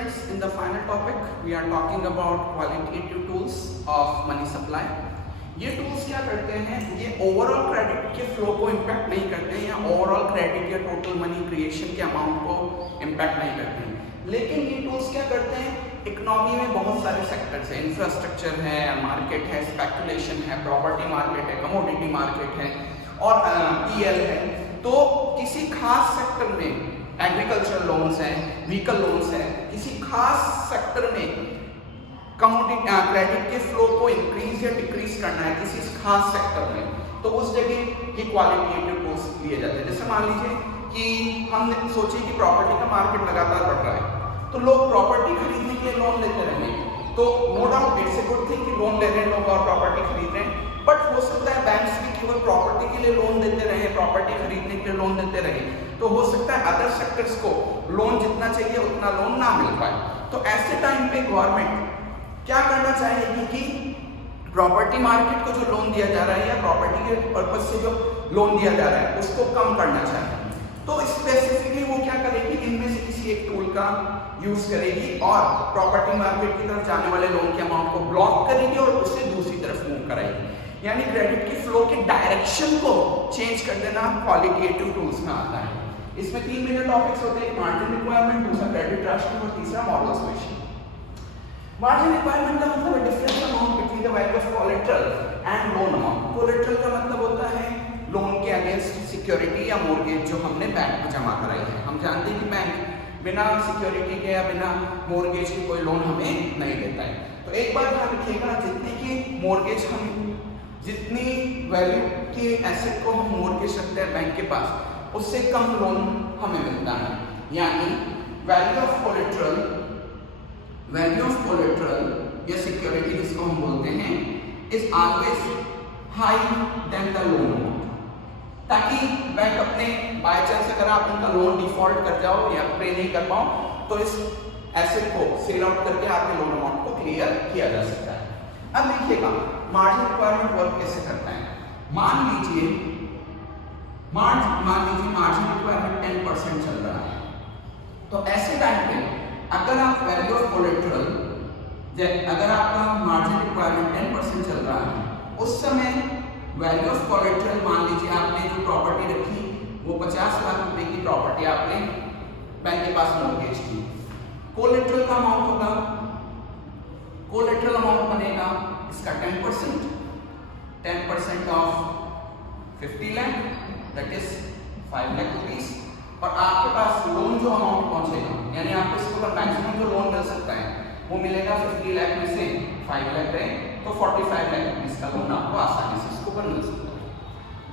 students, in the final topic we are talking about qualitative tools of money supply. ये tools क्या करते हैं, ये ओवरऑल क्रेडिट के फ्लो को इम्पैक्ट नहीं करते हैं या ओवरऑल क्रेडिट या टोटल मनी क्रिएशन के अमाउंट को इम्पैक्ट नहीं करते हैं, लेकिन ये टूल्स क्या करते हैं, इकोनॉमी में बहुत सारे सेक्टर्स हैं, इंफ्रास्ट्रक्चर है, मार्केट है, स्पेकुलेशन है, प्रॉपर्टी मार्केट है, कमोडिटी मार्केट है और पीएल है। तो किसी खास सेक्टर में एग्रीकल्चर लोन्स हैं, व्हीकल लोन्स हैं, किसी खास सेक्टर में कमोडिटी क्रेडिट के फ्लो को इंक्रीज या डिक्रीज करना है किसी खास सेक्टर में, तो उस जगह ये क्वालिटेटिव टूल्स लिए जाते हैं। जैसे मान लीजिए कि हमने सोचे कि प्रॉपर्टी का मार्केट लगातार बढ़ रहा है, तो लोग प्रॉपर्टी खरीदने के लिए लोन लेते रहेंगे, तो no doubt it's a good thing कि लोन ले रहे हैं लोग और प्रॉपर्टी खरीद रहे हैं, बट हो सकता है बैंक्स भी केवल प्रॉपर्टी के लिए लोन देते रहे, प्रॉपर्टी खरीदने के लिए लोन देते रहे, तो हो सकता है अदर सेक्टर्स को लोन जितना चाहिए उतना लोन ना मिल पाए। तो ऐसे टाइम पे गवर्नमेंट क्या करना चाहेगी कि प्रॉपर्टी मार्केट को जो लोन दिया जा रहा है या प्रॉपर्टी के पर्पज से जो लोन दिया जा रहा है उसको कम करना चाहिए। तो स्पेसिफिकली वो क्या करेगी, इनमें से किसी एक टूल का यूज करेगी और प्रॉपर्टी मार्केट की तरफ जाने वाले लोन के अमाउंट को ब्लॉक करेगी और उसे दूसरी तरफ मूव कराएगी। यानी क्रेडिट के फ्लो के डायरेक्शन को चेंज कर देना क्वालिटेटिव टूल्स में आता है। इसमें 3 मेजर टॉपिक्स होते हैं, मार्जिन रिक्वायरमेंट, दूसरा क्रेडिट राशनिंग और तीसरा मॉडल सॉल्यूशन। मार्जिन रिक्वायरमेंट का मतलब है difference amount between the value of collateral and loan amount. Collateral का मतलब होता है लोन के अगेंस्ट सिक्योरिटी या मोर्गेज जो हमने बैंक में जमा कराई है। हम जानते हैं कि बैंक बिना सिक्योरिटी के या बिना मोर्गेज के कोई लोन हमें नहीं देता है। तो एक बार ध्यान रखिएगा, जितनी की मोर्गेज हम जितनी वैल्यू के एसेट को हम मोर्गेज रखते हैं बैंक के पास, उससे कम लोन हमें मिलता है। यानी वैल्यू ऑफ कोलेटरल या सिक्योरिटी जिसको हम बोलते हैं is always high than the loan amount, ताकि बैंक अपने बाय चांस अगर आप उनका लोन डिफॉल्ट कर जाओ या पे नहीं कर पाओ तो इस एसेट को सेल आउट करके आपके लोन अमाउंट को क्लियर किया जा सकता है। अब देखिएगा मार्जिन रिक्वायरमेंट वर्क कैसे करता है। मान लीजिए मार्जिन रिक्वायरमेंट 10% चल रहा है, तो ऐसे टाइम पे अगर आप वैल्यू ऑफ कोलेटरल अगर आपका मार्जिन रिक्वायरमेंट 10% चल रहा है, उस समय वैल्यू ऑफ कोलेटरल मान लीजिए आपने जो प्रॉपर्टी रखी वो 50 लाख रुपए की प्रॉपर्टी आपने बैंक के पास मॉर्गेज की, कोलेटरल का अमाउंट होगा, कोलेटरल अमाउंट बनेगा इसका 10% of 50 lakh that is 5 lakh rupees, और आपके पास लोन जो अमाउंट पहुंचेगा यानी आपको इसके ऊपर मैक्सिमम जो लोन मिल सकता है वो मिलेगा 50 लाख में से 5 लाख रहे तो 45 लाख रुपीस का लोन आपको आसानी से इसके ऊपर मिल सकता है।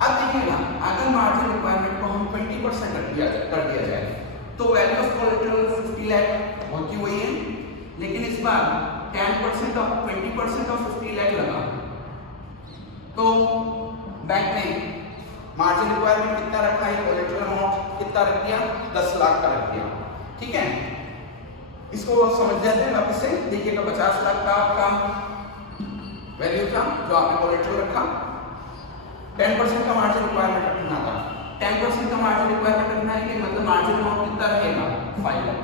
अब देखिएगा अगर मार्जिन रिक्वायरमेंट को हम 20% कर दिया जाए तो वैल्यू ऑफ कोलेटरल 50 लाख होती हुई है, लेकिन इस बार 10% ऑफ 20% ऑफ 50 लाख लगा तो बैंक ने मार्जिन रिक्वायरमेंट कितना रखा है, कोलेटरल अमाउंट कितना रख दिया, 10 लाख का रख दिया। ठीक है, इसको समझ जाते हैं वापस से। देखिएगा 50 लाख का आपका वैल्यू था जो आपने कोलेटरल रखा, 10% का मार्जिन रिक्वायरमेंट रखना था, 10% का मार्जिन रिक्वायरमेंट रखना है कि मतलब मार्जिन अमाउंट कितना रहेगा 5 लाख,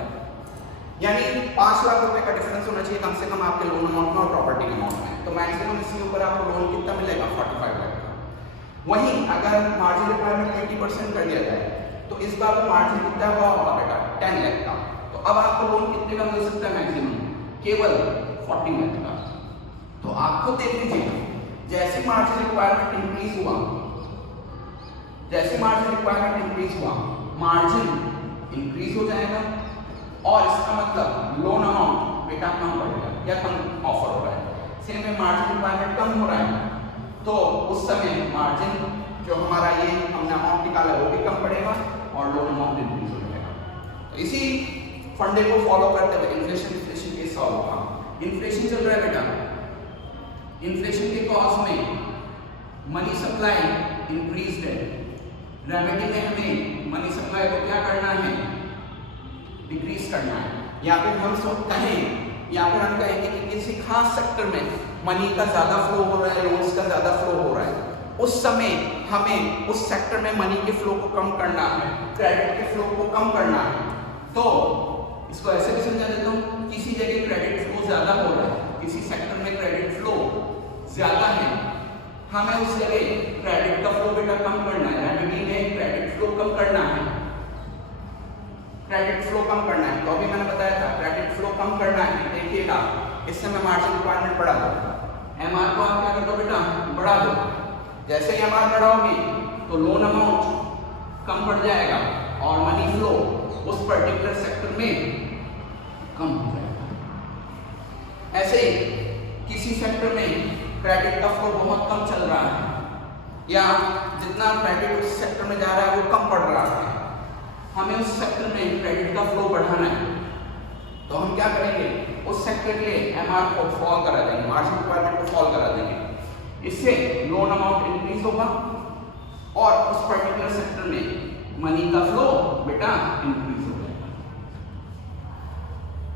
यानी 5 लाख रुपए का डिफरेंस होना चाहिए कम से कम आपके लोन अमाउंट में और प्रॉपर्टी के अमाउंट में। तो मैक्सिमम इसके ऊपर आपको लोन कितना मिलेगा 45 लाख का। वहीं अगर मार्जिन रिक्वायरमेंट 20% कर दिया जाए तो इस बार मार्जिन कितना हुआ होगा बेटा 10 लाख का, तो अब आपको लोन कितने का मिल सकता है मैक्सिमम, केवल 40 लाख का। तो आप खुद देख लीजिए जैसे मार्जिन रिक्वायरमेंट इंक्रीज हुआ मार्जिन इंक्रीज हो जाएगा और इसका मतलब लोन अमाउंट बेटा कम बढ़ेगा या कम ऑफर हो रहा है। सेम में मार्जिन रिक्वायरमेंट कम हो रहा है तो उस समय मार्जिन जो हमारा ये हमने अमाउंट निकाला वो भी कम पड़ेगा और लोन अमाउंट इंक्रीज हो जाएगा। तो इसी फंडे को फॉलो करते हुए इन्फ्लेशन के सॉल्व का इन्फ्लेशन चल रहा है बेटा, इन्फ्लेशन के कॉज में मनी सप्लाई इंक्रीज्ड है, रेमेडी में हमें मनी सप्लाई को क्या करना है, डिक्रीज करना है। या फिर हम सब कहें या फिर हम कहेंगे कि किसी खास सेक्टर में मनी का ज्यादा फ्लो हो रहा है, लोन्स का ज्यादा फ्लो हो रहा है, उस समय हमें उस सेक्टर में मनी के फ्लो को कम करना है, क्रेडिट के फ्लो को कम करना है। तो इसको ऐसे भी समझा देता हूँ ज्यादा हो रहा है, किसी सेक्टर में क्रेडिट फ्लो ज्यादा है, हमें उस जगह क्रेडिट का फ्लो बेटा कम करना है, लायबिलिटी में क्रेडिट फ्लो कम करना है, क्रेडिट फ्लो कम करना है। तो अभी मैंने बताया था क्रेडिट फ्लो कम करना है। देखिएगा इससे मैं मार्जिन रिक्वायरमेंट बढ़ा दो, एमआर को आप क्या कर दो बेटा, बढ़ा दो। जैसे ही एमआर बढ़ाओगे तो लोन अमाउंट कम बढ़ जाएगा और मनी फ्लो उस पर्टिकुलर सेक्टर में कम हो जाएगा। ऐसे ही किसी सेक्टर में क्रेडिट का फ्लो बहुत कम चल रहा है या जितना क्रेडिट उस सेक्टर में जा रहा है वो कम पड़ रहा है, हमें उस सेक्टर में क्रेडिट का फ्लो बढ़ाना है, तो हम क्या करेंगे, उस सेक्टर के एमआर को फॉल करा देंगे, मार्जिन रिक्वायरमेंट को फॉल करा देंगे। इससे लोन अमाउंट इंक्रीज होगा और उस पर्टिकुलर सेक्टर में मनी का फ्लो बेटा इंक्रीज हो जाएगा।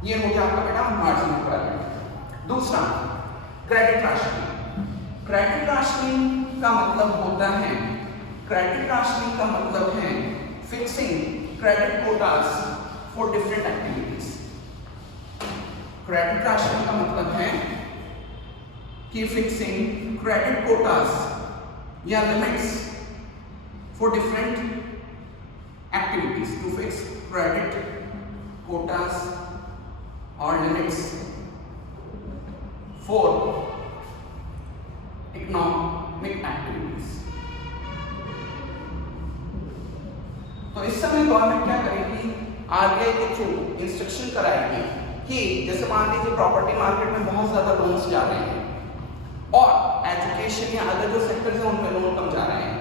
ये हो गया आपका बेटा मार्जिन रिक्वायरमेंट। दूसरा क्रेडिट राशनिंग। क्रेडिट राशनिंग का मतलब होता है, क्रेडिट राशनिंग का मतलब है fixing credit quotas for different activities. Credit rationing का मतलब है कि फिक्सिंग क्रेडिट कोटास या limits for different activities, to fix credit quotas और लिमिट्स फॉर इकोनॉमिक एक्टिविटीज। तो इस समय गवर्नमेंट क्या करेगी, आरबीआई के थ्रू इंस्ट्रक्शन कराएगी कि जैसे मान लीजिए प्रॉपर्टी मार्केट में बहुत ज्यादा लोन्स जा रहे हैं और एजुकेशन या अदर जो सेक्टर्स हैं उनमें लोन कम जा रहे हैं,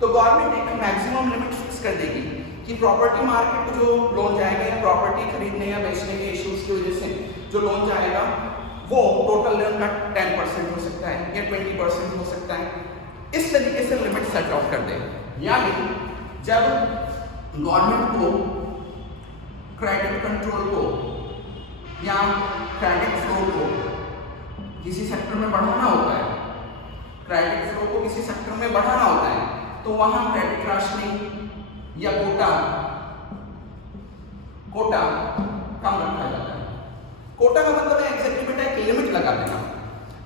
तो गवर्नमेंट एक मैक्सिमम लिमिट फिक्स कर देगी कि प्रॉपर्टी मार्केट को जो लोन जाएगा या प्रॉपर्टी खरीदने या बेचने के इश्यूज की वजह से जो लोन जाएगा वो टोटल लोन का 10% हो सकता है या 20% हो सकता है। इस तरीके से लिमिट सेट आउट कर दे। यानी जब गवर्नमेंट को क्रेडिट कंट्रोल को या क्रेडिट फ्लो को किसी सेक्टर में बढ़ाना होता है, क्रेडिट फ्लो को किसी सेक्टर में बढ़ाना होता है, तो वहां क्रेडिट राशनिंग या कोटा कम रखा जाता है। कोटा का मतलब है एग्जैक्टली बेटा एक लिमिट लगा देना,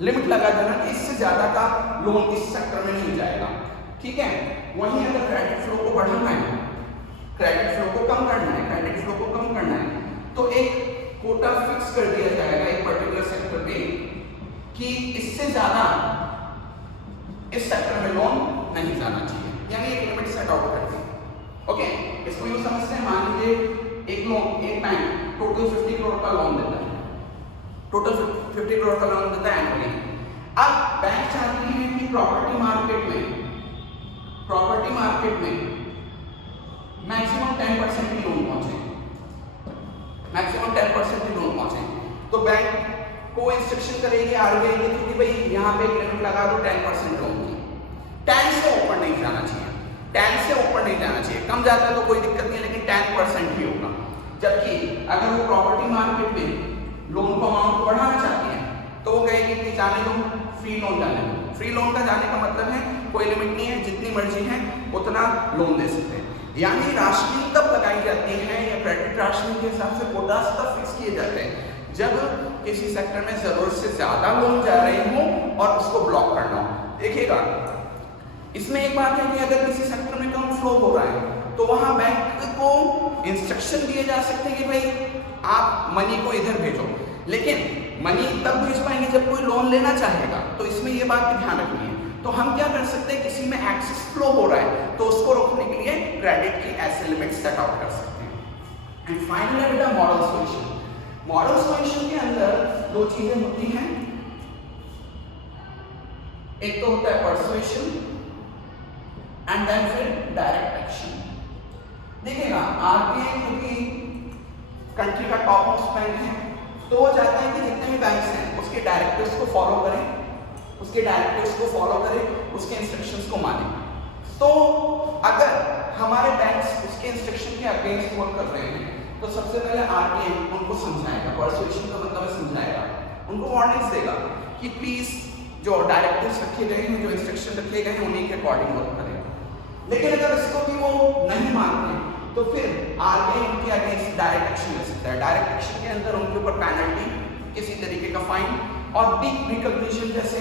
लिमिट लगा देना कि इससे ज्यादा का लोन इस सेक्टर में नहीं जाएगा, ठीक है। वहीं अगर क्रेडिट फ्लो को बढ़ाना है, क्रेडिट फ्लो को कम करना है, क्रेडिट फ्लो को कम करना है, तो एक कोटा फिक्स कर दिया जाएगा एक पर्टिकुलर सेक्टर पे कि इससे ज्यादा इस सेक्टर में लोन नहीं जाना चाहिए, यानी एक लिमिट सेट आउट कर दी। ओके, इसको यूं समझते हैं, मान लीजिए एक लोन, एक बैंक टोटल 50 करोड़ का लोन देता है, टोटल 50 करोड़ का लोन देता है एनुअली। अब बैंक चाहती है कि प्रॉपर्टी मार्केट में मैक्सिमम 10% ही लोन पहुंचे, मैक्सिमम 10% ही लोन पहुंचे, तो बैंक को इंस्ट्रक्शन करेगी आरबीआई के थ्रू कि भाई यहाँ पे एक लिमिट लगा दो 10% लोन की। 10 से ऊपर नहीं जाना चाहिए, 10 से ऊपर नहीं जाना चाहिए, कम जाता है तो कोई दिक्कत नहीं है, लेकिन 10% ही होगा। जबकि अगर वो प्रॉपर्टी मार्केट में लोन को अमाउंट को बढ़ाना चाहती है तो वो कहेगी कि जाने दो, फ्री लोन जाने दो। फ्री लोन का जाने का मतलब है कोई लिमिट नहीं है, जितनी मर्जी है उतना लोन दे सकते हैं। यानी राशनिंग तब लगाई जाती है या क्रेडिट राशनिंग के हिसाब से कोटास तब फिक्स किए जाते हैं जब किसी सेक्टर में जरूरत से ज्यादा लोन जा रहे हो और उसको ब्लॉक करना हो। देखिएगा इसमें एक बात है कि अगर किसी सेक्टर में कम फ्लो हो रहा है तो वहां बैंक को इंस्ट्रक्शन दिए जा सकते हैं कि भाई आप मनी को इधर भेजो, लेकिन मनी तब भेज पाएंगे जब कोई लोन लेना चाहेगा। तो इसमें ये बात की ध्यान रखनी है। तो हम क्या कर सकते हैं, किसी में एक्सेस फ्लो हो रहा है तो उसको रोकने के लिए क्रेडिट की ऐसे लिमिट सेट आउट कर सकते हैं। एंड फाइनली बेटा मॉडल सॉल्यूशन। मॉडल सॉल्यूशन के अंदर दो चीजें होती हैं, एक तो होता है परसुएशन एंड देन फिर डायरेक्ट एक्शन। देखिएगा आरबीआई क्योंकि कंट्री का टॉप मोस्ट बैंक है तो वो चाहता है कि जितने भी बैंक्स हैं उसके डायरेक्टिव्स को फॉलो करें, उसके इंस्ट्रक्शंस को माने। तो अगर हमारे बैंक्स उसके इंस्ट्रक्शन के अगेंस्ट वर्क कर रहे हैं तो सबसे पहले आरबीआई उनको समझाएगा, परसुएशन का मतलब है समझाएगा, उनको वार्निंग्स देगा कि प्लीज जो डायरेक्टिव्स रखे गए हैं, जो इंस्ट्रक्शन रखे गए हैं उन्हीं के अकॉर्डिंग वर्क करें। लेकिन अगर इसको भी वो नहीं मानते तो फिर आरबीआई उनके अगेंस्ट डायरेक्ट एक्शन ले सकता है। डायरेक्ट एक्शन के अंदर उनके ऊपर पेनल्टी किसी तरीके का फाइन, और डी रिकॉग्निशन जैसे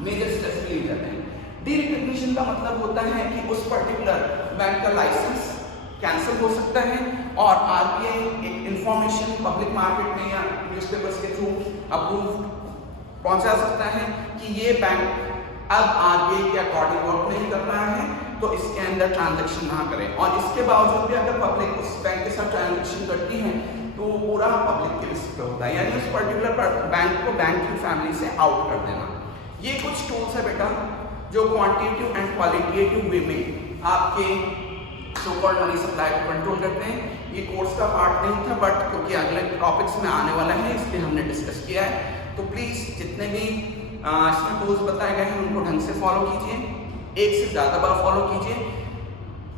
मेजर स्टेप्स लिए जाते हैं। डी रिकॉग्निशन का मतलब होता है कि उस पर्टिकुलर बैंक का लाइसेंस कैंसिल हो सकता है और आरबीआई एक इंफॉर्मेशन पब्लिक मार्केट में या न्यूज़पेपर्स के थ्रू अप्रूव पहुंचा सकता है कि ये बैंक अब आरबीआई के अकॉर्डिंग वर्क नहीं कर रहा है, तो इसके अंदर ट्रांजैक्शन ना करें। और इसके बावजूद भी अगर पब्लिक उस बैंक के साथ ट्रांजैक्शन करती है तो पूरा पब्लिक के रिस्क पे होता है, यानी उस पर्टिकुलर बैंक को बैंकिंग फैमिली से आउट कर देना। ये कुछ टूल्स है बेटा जो क्वांटिटेटिव एंड क्वालिटेटिव वे में आपके सो कॉल्ड मनी सप्लाई को कंट्रोल करते हैं। ये कोर्स का पार्ट नहीं था, बट क्योंकि अगले टॉपिक्स में आने वाला है इसलिए हमने डिस्कस किया है। तो प्लीज़ जितने भी इसमें टूल्स बताए गए हैं उनको ढंग से फॉलो कीजिए, एक से ज़्यादा बार फॉलो कीजिए।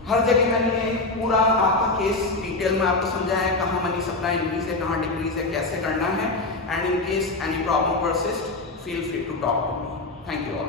हर जगह मैंने पूरा आपका केस डिटेल में आपको समझाया है, कहाँ मनी सप्लाई इंक्रीज है, कहाँ डिक्रीज है, कैसे करना है। And in case any problem persist, feel free to talk to me. Thank you all.